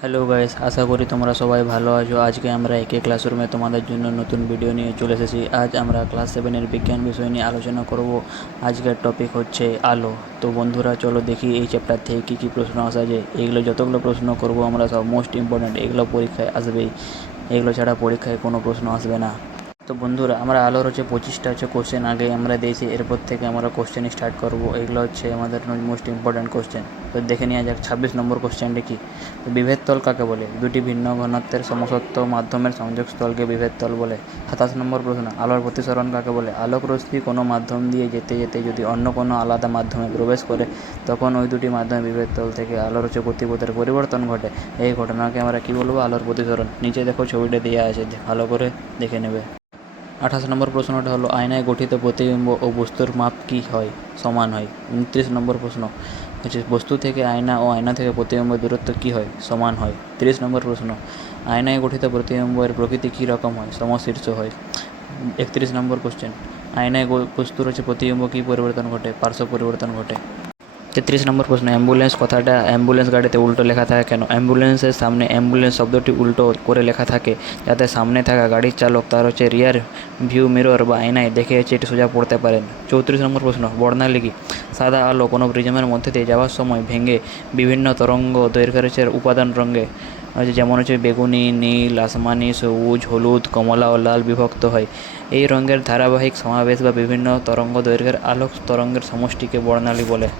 Hello guys, আশা করি তোমরা সবাই ভালো আছো। আজকে আমরা একে ক্লাসরুমে তোমাদের জন্য নতুন ভিডিও নিয়ে চলে এসেছি। আজ আমরা ক্লাস 7-এর বিজ্ঞান বিষয় নিয়ে আলোচনা করব। আজকের টপিক হচ্ছে আলো। তো বন্ধুরা, চলো দেখি এই চ্যাপ্টার থেকে কী কী প্রশ্ন আসা যায়। এইগুলো যতগুলো প্রশ্ন করব আমরা সব মোস্ট ইম্পর্ট্যান্ট, এগুলো পরীক্ষায় আসবেই। এগুলো ছাড়া পরীক্ষায় কোনো প্রশ্ন আসবে না। তো বন্ধুরা, আমরা আলোর হচ্ছে 25টা কোশ্চেন আগে আমরা দিয়েছি, এরপর থেকে আমরা কোশ্চেন স্টার্ট করব। এগুলো হচ্ছে আমাদের মোস্ট ইম্পর্ট্যান্ট কোশ্চেন। তো দেখে নেওয়া যাক 26 নম্বর কোশ্চেনটি কী। তো বিভেদ তল কাকে বলে? দুটি ভিন্ন ঘনত্বের সমসত্ব মাধ্যমের সংযোগস্থলকে বিভেদ তল বলে। 27 নম্বর প্রশ্ন, আলোর প্রতিসরণ কাকে বলে? আলোক রশ্মি কোনো মাধ্যম দিয়ে যেতে যেতে যদি অন্য কোনো আলাদা মাধ্যমে প্রবেশ করে, তখন ওই দুটি মাধ্যমে বিভেদ তল থেকে আলোর হচ্ছে গতিপথের পরিবর্তন ঘটে। এই ঘটনাকে আমরা কী বলবো? আলোর প্রতিসরণ। নিচে দেখো ছবিটা দেওয়া আছে, ভালো করে দেখে নেবে। 28 নম্বর প্রশ্নটা হলো, আয়নায় গঠিত প্রতিবিম্ব ও বস্তুর মাপ কী হয়? সমান হয়। 29 নম্বর প্রশ্ন হচ্ছে, বস্তু থেকে আয়না ও আয়না থেকে প্রতিবিম্বের দূরত্ব কী হয়? সমান হয়। 30 নম্বর প্রশ্ন, আয়নায় গঠিত প্রতিবিম্বের প্রকৃতি কী রকম হয়? সমশীর্ষ হয়। 31 নম্বর কোশ্চেন, আয়নায় বস্তুর হচ্ছে প্রতিবিম্ব কী পরিবর্তন ঘটে? পার্শ্ব পরিবর্তন ঘটে। 33 নম্বর প্রশ্ন, অ্যাম্বুলেন্স কথাটা অ্যাম্বুলেন্স গাড়িতে উল্টো লেখা থাকে কেন? অ্যাম্বুলেন্সের সামনে অ্যাম্বুলেন্স শব্দটি উল্টো করে লেখা থাকে যাতে সামনে থাকা গাড়ির চালক তার হচ্ছে রিয়ার ভিউ মিরর বা আয়নায় দেখে হচ্ছে এটি সোজা পড়তে পারেন। 34 নম্বর প্রশ্ন, বর্ণালী কি? সাদা আলো কোনো প্রিজমের মধ্যে দিয়ে যাওয়ার সময় ভেঙে বিভিন্ন তরঙ্গ দৈর্ঘ্যের হচ্ছে উপাদান রঙে হচ্ছে, যেমন হচ্ছে বেগুনি, নীল, আসমানি, সবুজ, হলুদ, কমলা ও লাল বিভক্ত হয়। এই রঙের ধারাবাহিক সমাবেশ বা বিভিন্ন তরঙ্গ দৈর্ঘ্যের আলোক তরঙ্গের সমষ্টিকে বর্ণালী বলে।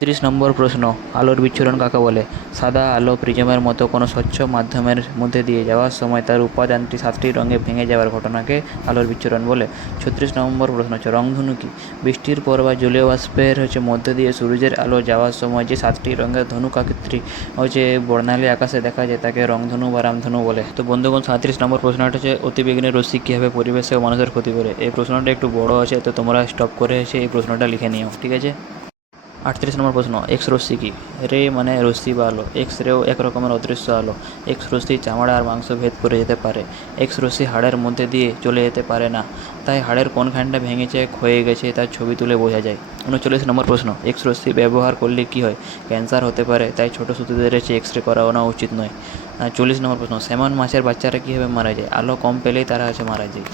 30 নম্বর প্রশ্ন, আলোর বিচ্ছুরণ কাকে বলে? সাদা আলো প্রিজমের মতো কোনো স্বচ্ছ মাধ্যমের মধ্যে দিয়ে যাওয়ার সময় তার উপাদানটি 7টি রঙে ভেঙে যাওয়ার ঘটনাকে আলোর বিচ্ছুরণ বলে। 36 নম্বর প্রশ্ন হচ্ছে, রংধনু কি? বৃষ্টির পর বা জলীয় বাষ্পের হচ্ছে মধ্যে দিয়ে সূর্যের আলো যাওয়ার সময় যে 7টি রঙের ধনুকাকৃতি হচ্ছে বর্ণালী আকাশে দেখা যায় তাকে রংধনু বা রামধনু বলে। তো বন্ধুগণ, 37 নম্বর প্রশ্নটা হচ্ছে, অতিবেগুনি রশ্মি কীভাবে পরিবেশে ও মানুষের ক্ষতি করে? এই প্রশ্নটা একটু বড় আছে, তো তোমরা স্টপ করে এসে এই প্রশ্নটা লিখে নিও, ঠিক আছে। 38 নম্বর প্রশ্ন, এক্স রশ্মি কি? রে মানে রশ্মি বা আলো। এক্স রেও এক রকমের অদৃশ্য আলো। এক্স রশ্মি চামড়া আর মাংস ভেদ করে যেতে পারে। এক্স রশ্মি হাড়ের মধ্যে দিয়ে চলে যেতে পারে না, তাই হাড়ের কোনখানটা ভেঙেছে, ক্ষয়ে গেছে তার ছবি তুলে বোঝা যায়। 39 নম্বর প্রশ্ন, এক্স রশ্মি ব্যবহার করলে কী হয়? ক্যান্সার হতে পারে, তাই ছোটো শিশুদের এক্স রে করানো উচিত নয়। 40 নম্বর প্রশ্ন, স্যামন মাছের বাচ্চারা কীভাবে মারা যায়? আলো কম পেলেই তারা মারা যায়।